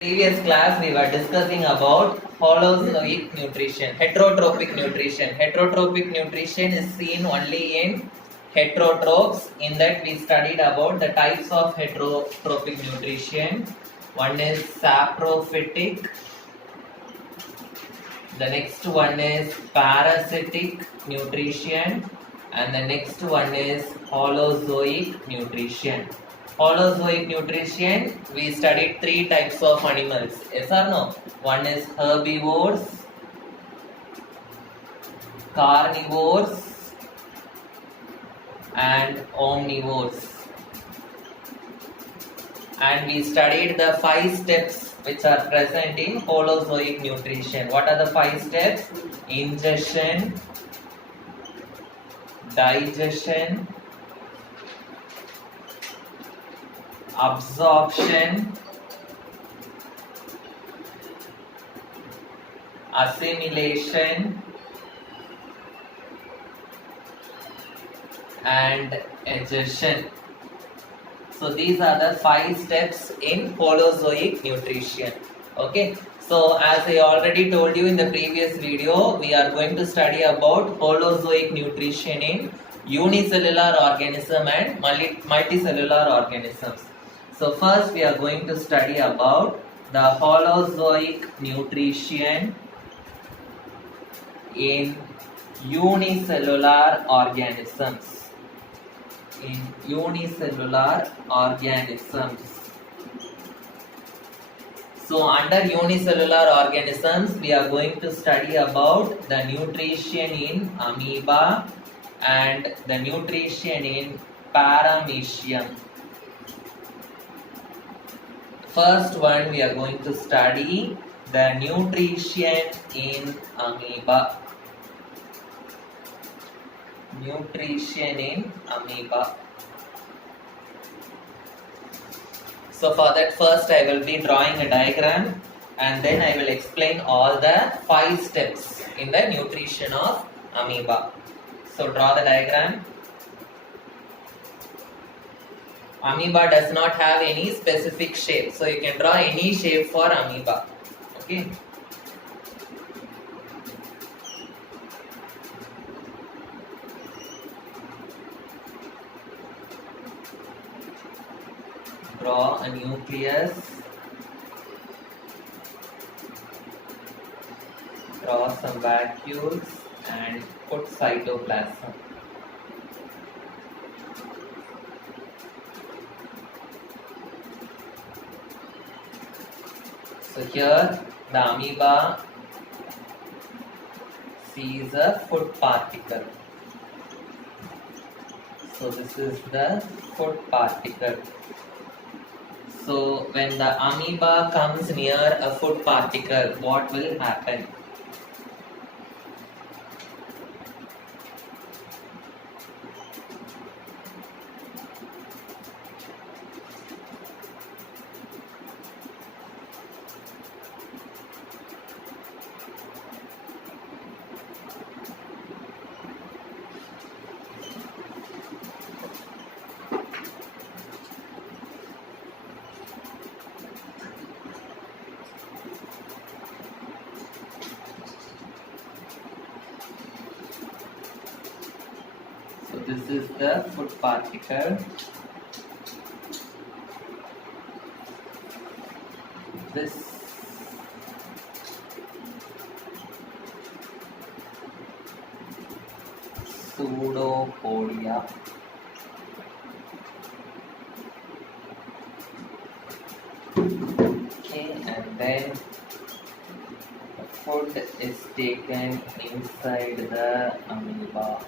Previous class we were discussing about holozoic nutrition, heterotrophic nutrition. Heterotrophic nutrition is seen only in heterotrophs. In that we studied about the types of heterotrophic nutrition. One is saprophytic, the next one is parasitic nutrition, and the next one is holozoic nutrition. Holozoic nutrition, we studied three types of animals. Yes or no? One is herbivores, carnivores, and omnivores. And we studied the 5 steps which are present in holozoic nutrition. What are the 5 steps? Ingestion, digestion, absorption, assimilation, and egestion. So these are the 5 steps in holozoic nutrition. Okay. So as I already told you in the previous video, we are going to study about holozoic nutrition in unicellular organism and multicellular organisms. So first we are going to study about the holozoic nutrition in unicellular organisms. In unicellular organisms. So under unicellular organisms, we are going to study about the nutrition in amoeba and the nutrition in paramoecium. First one, we are going to study the nutrition in amoeba. Nutrition in amoeba. So for that, first I will be drawing a diagram and then I will explain all the 5 steps in the nutrition of amoeba. So draw the diagram. Amoeba does not have any specific shape, so you can draw any shape for amoeba. Okay. Draw a nucleus, draw some vacuoles and put cytoplasm. So here the amoeba sees a food particle. So this is the food particle. So when the amoeba comes near a food particle, what will happen? So this is the food particle. This pseudopodia. Okay, and then the food is taken inside the amoeba.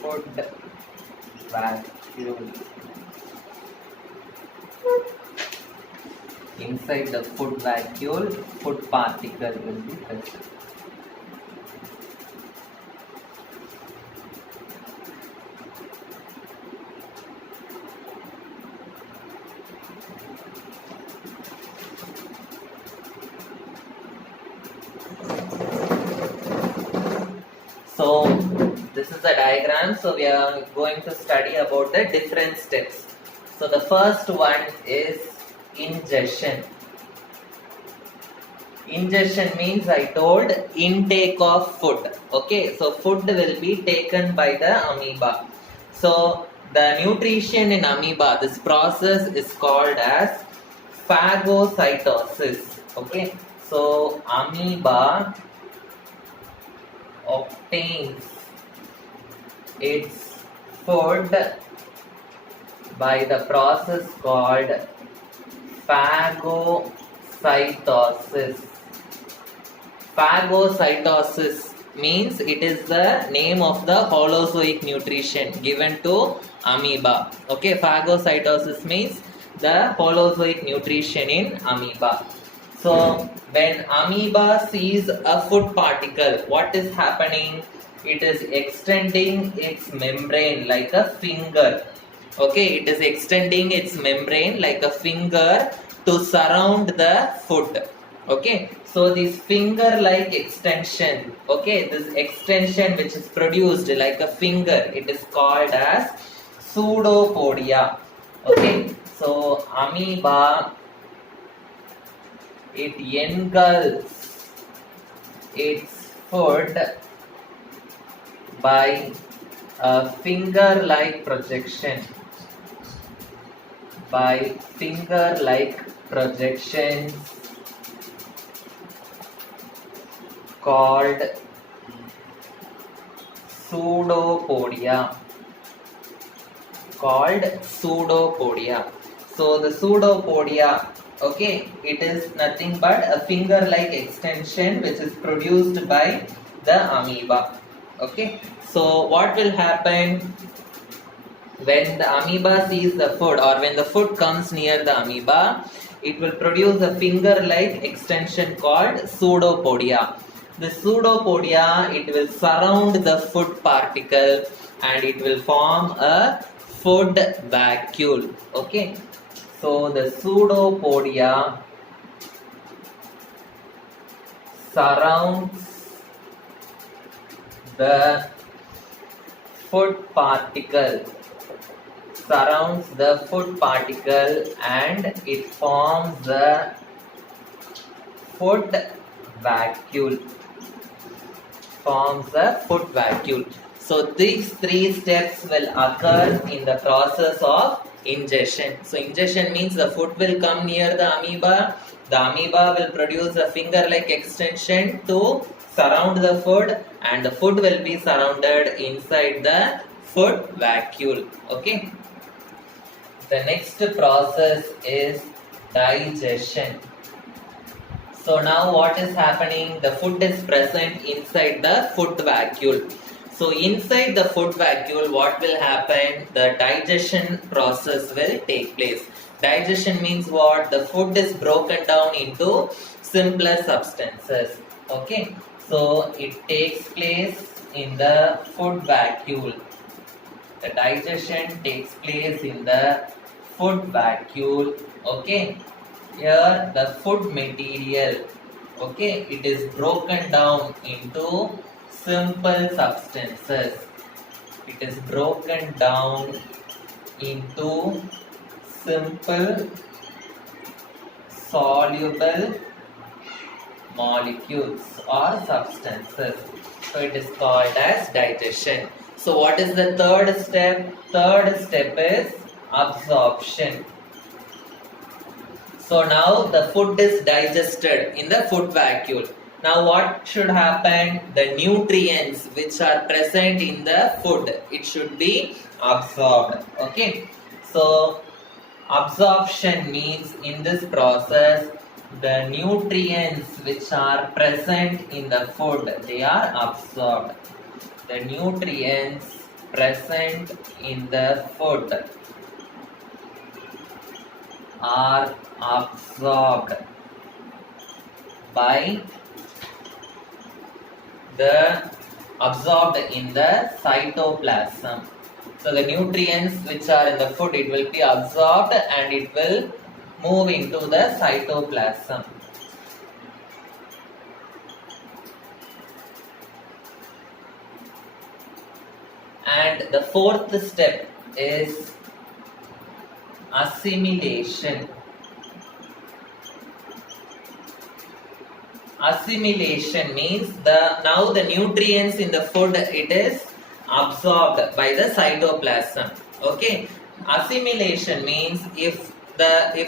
Food vacuole. Inside the food vacuole, food particle will be present. So this is the diagram. So we are going to study about the different steps. So the first one is ingestion. Ingestion means I told intake of food. Okay, so food will be taken by the amoeba. So the nutrition in amoeba, this process is called as phagocytosis. Okay, so amoeba obtains its food by the process called phagocytosis. Phagocytosis means it is the name of the holozoic nutrition given to amoeba. Okay, phagocytosis means the holozoic nutrition in amoeba. So when amoeba sees a food particle, what is happening? It is extending its membrane like a finger. Okay, it is extending its membrane like a finger to surround the food. Okay, so this finger like extension, okay, this extension which is produced like a finger, it is called as pseudopodia. Okay, so amoeba, it engulfs its food by a finger like projection. By finger like projections called pseudopodia. So the pseudopodia, okay, it is nothing but a finger like extension which is produced by the amoeba. Okay, so what will happen when the amoeba sees the food, or when the food comes near the amoeba? It will produce a finger like extension called pseudopodia. The pseudopodia, it will surround the food particle and it will form a food vacuole. Okay, so the pseudopodia surrounds the food particle, and it forms the food vacuole. So these three steps will occur in the process of ingestion. So ingestion means the food will come near the amoeba. The amoeba will produce a finger-like extension to surround the food, and the food will be surrounded inside the food vacuole. Okay. The next process is digestion. So now what is happening? The food is present inside the food vacuole. So inside the food vacuole, what will happen? The digestion process will take place. Digestion means what? The food is broken down into simpler substances. Okay. So it takes place in the food vacuole. The digestion takes place in the food vacuole. Okay. Here the food material, okay, it is broken down into simple substances. It is broken down into simple soluble molecules or substances. So it is called as digestion. So what is the third step? Third step is absorption. So now the food is digested in the food vacuole. Now what should happen? The nutrients which are present in the food, it should be absorbed. Okay. So absorption means in this process, the nutrients which are present in the food, they are absorbed. The nutrients present in the food are absorbed in the cytoplasm. So the nutrients which are in the food, it will be absorbed and it will move into the cytoplasm. And the fourth step is assimilation. Assimilation means now the nutrients in the food, it is absorbed by the cytoplasm. Okay, assimilation means if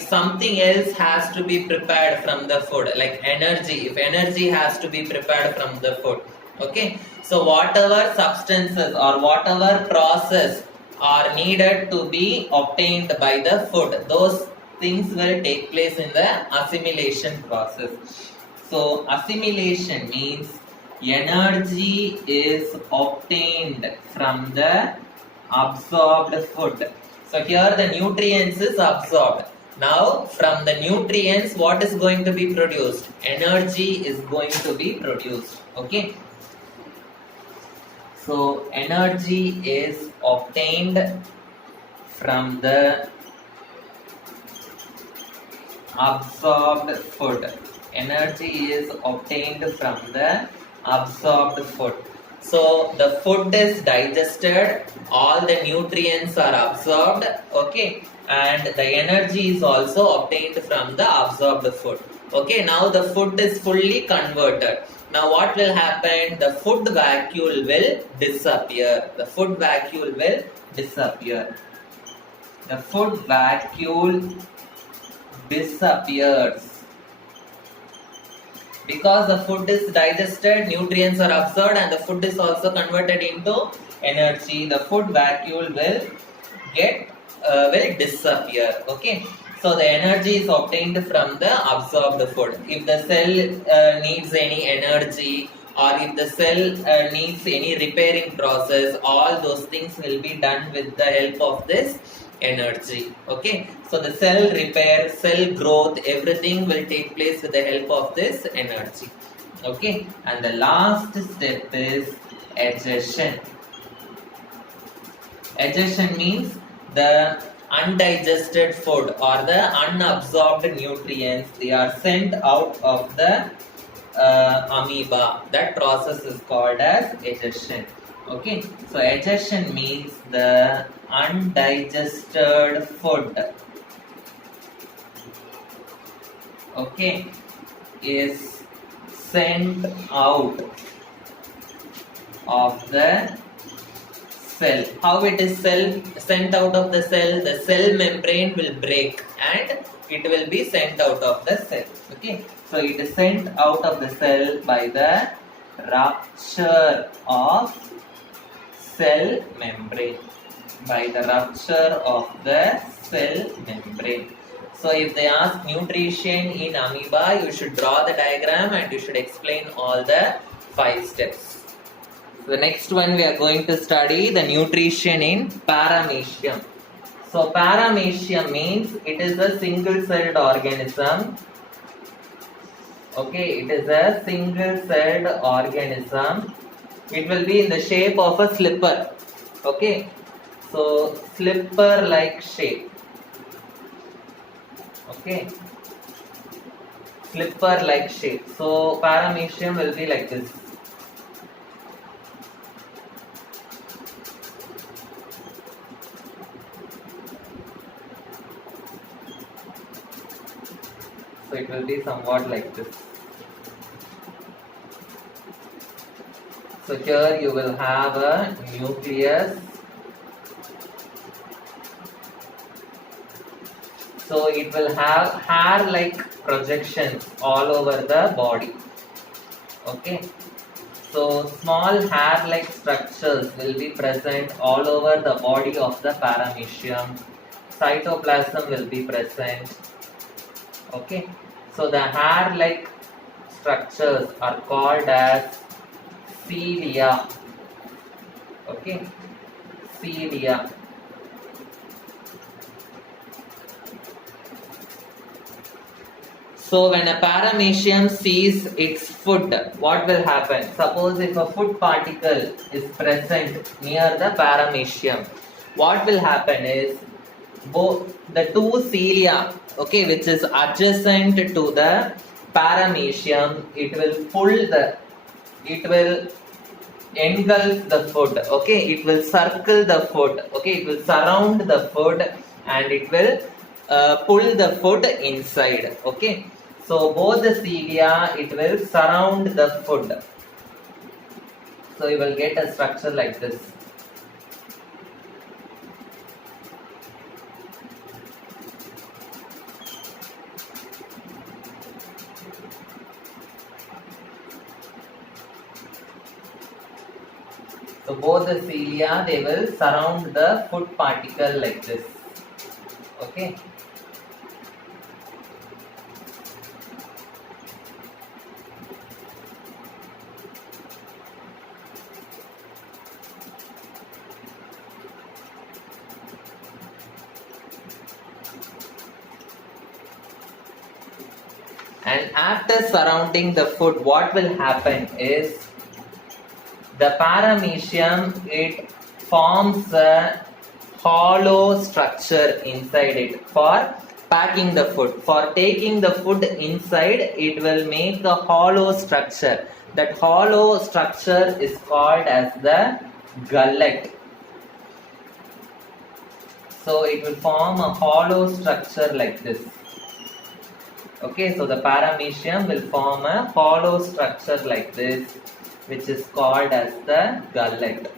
something else has to be prepared from the food, like energy, if energy has to be prepared from the food. Okay, so whatever substances or whatever process are needed to be obtained by the food, those things will take place in the assimilation process. So assimilation means energy is obtained from the absorbed food. So here the nutrients is absorbed. Now from the nutrients, what is going to be produced? Energy is going to be produced. Okay. So energy is obtained from the absorbed food. Energy is obtained from the absorbed food. So the food is digested, all the nutrients are absorbed, okay, and the energy is also obtained from the absorbed food. Okay, now the food is fully converted. Now what will happen? The food vacuole will disappear. The food vacuole will disappear. The food vacuole disappears. Because the food is digested, nutrients are absorbed, and the food is also converted into energy, the food vacuole will disappear. Okay, so the energy is obtained from the absorbed food. If the cell needs any energy, or if the cell needs any repairing process, all those things will be done with the help of this energy. Okay, so the cell repair, cell growth, everything will take place with the help of this energy. Okay, and the last step is adhesion. Adhesion means the undigested food or the unabsorbed nutrients, they are sent out of the amoeba. That process is called as adhesion. Okay, so adhesion means the undigested food, okay, is sent out of the cell. How it is sent out of the cell? The cell membrane will break and it will be sent out of the cell. Okay, so it is sent out of the cell by the rupture of cell membrane. By the rupture of the cell membrane. So if they ask nutrition in amoeba, you should draw the diagram and you should explain all the 5 steps. The next one we are going to study the nutrition in paramoecium. So paramoecium means it is a single celled organism. Okay, it is a single celled organism. It will be in the shape of a slipper. Okay, so slipper like shape. Okay, slipper like shape. So paramoecium will be like this. So it will be somewhat like this. So here you will have a nucleus. So it will have hair-like projections all over the body. Okay. So small hair-like structures will be present all over the body of the paramoecium. Cytoplasm will be present. Okay. So the hair-like structures are called as cilia. Okay, cilia. So when a paramoecium sees its food, what will happen? Suppose if a food particle is present near the paramoecium, what will happen is both the two cilia, okay, which is adjacent to the paramoecium, it will engulf the food. Okay, it will circle the food. Okay, it will surround the food and it will pull the food inside. Okay, so both the cilia, it will surround the food. So you will get a structure like this. So both the cilia, they will surround the food particle like this. Okay. And after surrounding the food, what will happen is the parameecium, it forms a hollow structure inside it for packing the food. For taking the food inside, it will make a hollow structure. That hollow structure is called as the gullet. So it will form a hollow structure like this. Okay, so the parameecium will form a hollow structure like this, which is called as the gullet.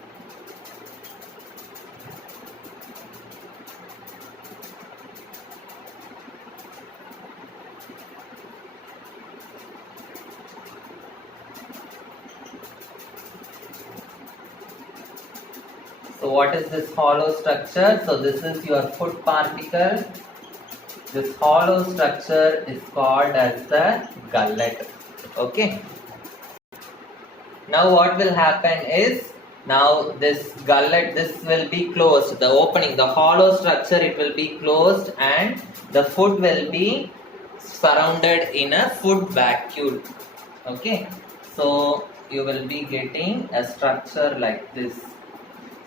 So what is this hollow structure? So this is your food particle. This hollow structure is called as the gullet. Okay. Now what will happen is, now this gullet, this will be closed. The opening, the hollow structure, it will be closed and the food will be surrounded in a food vacuole. Okay. So you will be getting a structure like this.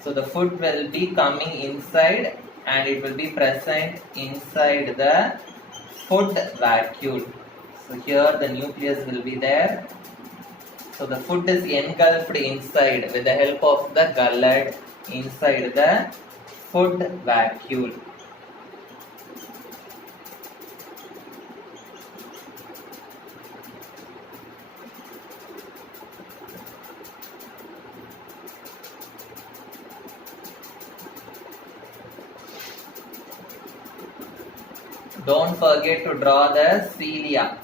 So the food will be coming inside and it will be present inside the food vacuole. So here the nucleus will be there. So the food is engulfed inside with the help of the gullet inside the food vacuole. Don't forget to draw the cilia.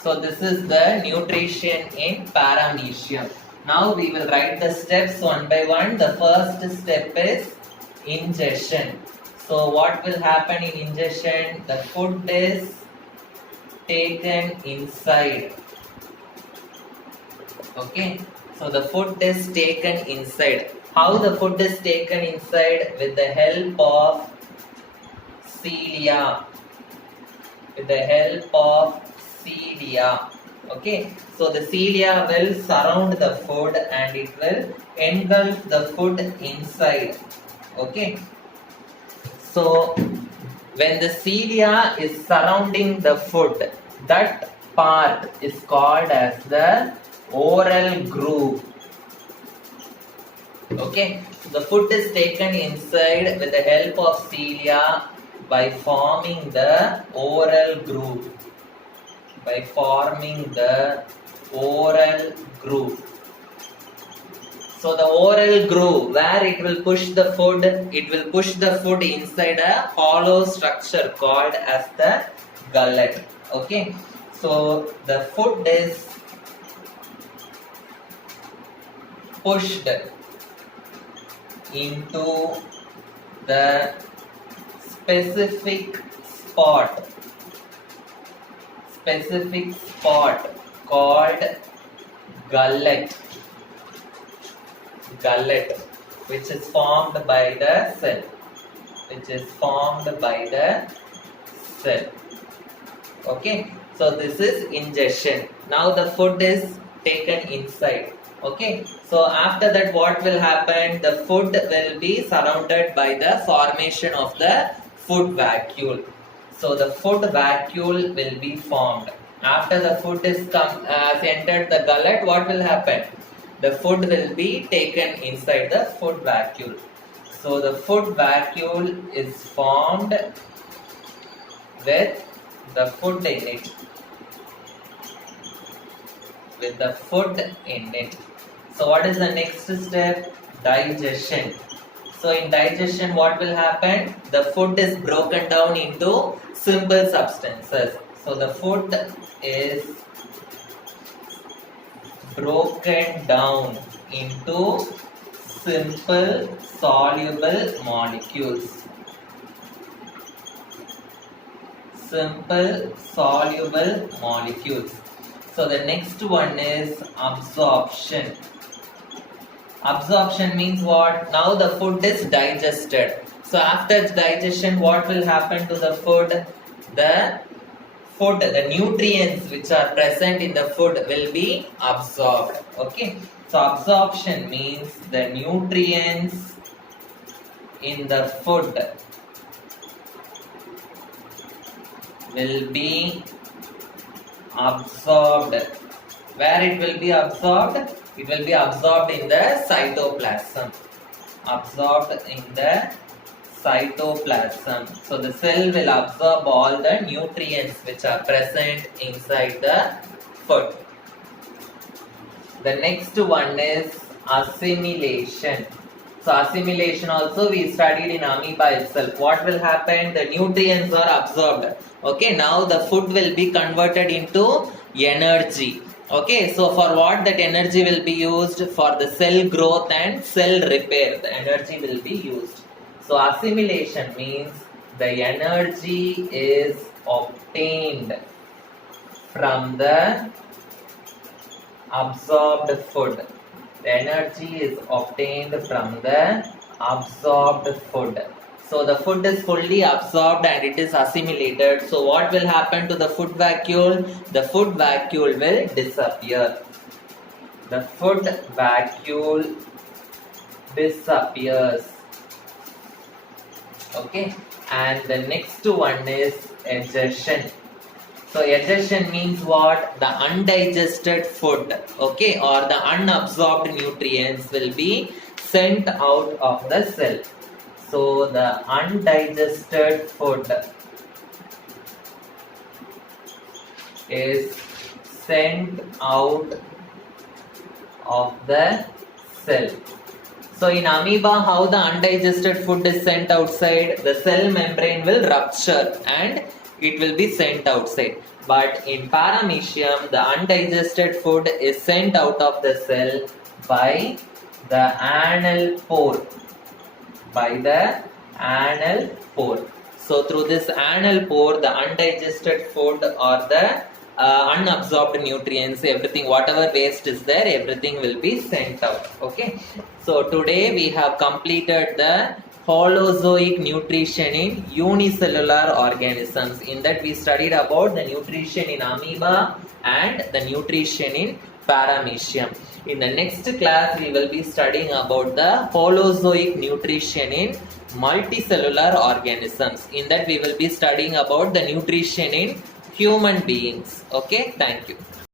So this is the nutrition in parameecium. Now we will write the steps one by one. The first step is ingestion. So what will happen in ingestion? The food is taken inside. Okay. So the food is taken inside. How the food is taken inside? With the help of cilia. With the help of cilia. Okay. So the cilia will surround the food and it will engulf the food inside. Okay. So when the cilia is surrounding the food, that part is called as the oral groove. Okay, so the food is taken inside with the help of cilia by forming the oral groove. By forming the oral groove. So the oral groove, where it will push the food, it will push the food inside a hollow structure called as the gullet. Okay, so the food is pushed into the specific spot called gullet, which is formed by the cell, Okay, so this is ingestion. Now the food is taken inside. Okay, so after that what will happen? The food will be surrounded by the formation of the food vacuole. So the food vacuole will be formed. After the food is has entered the gullet, what will happen? The food will be taken inside the food vacuole. So the food vacuole is formed with the food in it. With the food in it. So what is the next step? Digestion. So in digestion, what will happen? The food is broken down into simple substances. So the food is broken down into simple soluble molecules. Simple soluble molecules. So the next one is absorption. Absorption means what? Now the food is digested. So after digestion, what will happen to the food? The nutrients which are present in the food will be absorbed. Okay. So absorption means the nutrients in the food will be absorbed. Where it will be absorbed? It will be absorbed in the cytoplasm. Absorbed in the cytoplasm. So the cell will absorb all the nutrients which are present inside the food. The next one is assimilation. So assimilation also we studied in amoeba itself. What will happen? The nutrients are absorbed. Okay, now the food will be converted into energy. Okay, so for what that energy will be used? For the cell growth and cell repair, the energy will be used. So assimilation means the energy is obtained from the absorbed food. The energy is obtained from the absorbed food. So the food is fully absorbed and it is assimilated. So what will happen to the food vacuole? The food vacuole will disappear. The food vacuole disappears. Okay. And the next one is egestion. So egestion means what? The undigested food, okay, or the unabsorbed nutrients will be sent out of the cell. So the undigested food is sent out of the cell. So in amoeba, how the undigested food is sent outside? The cell membrane will rupture and it will be sent outside. But in paramoecium, the undigested food is sent out of the cell by the anal pore. By the anal pore. So through this anal pore, the undigested food or the unabsorbed nutrients, everything, whatever waste is there, everything will be sent out. Okay. So today we have completed the Holozoic nutrition in unicellular organisms. In that we studied about the nutrition in amoeba and the nutrition in paramoecium. In the next class we will be studying about the Holozoic nutrition in multicellular organisms. In that we will be studying about the nutrition in human beings. Okay, thank you.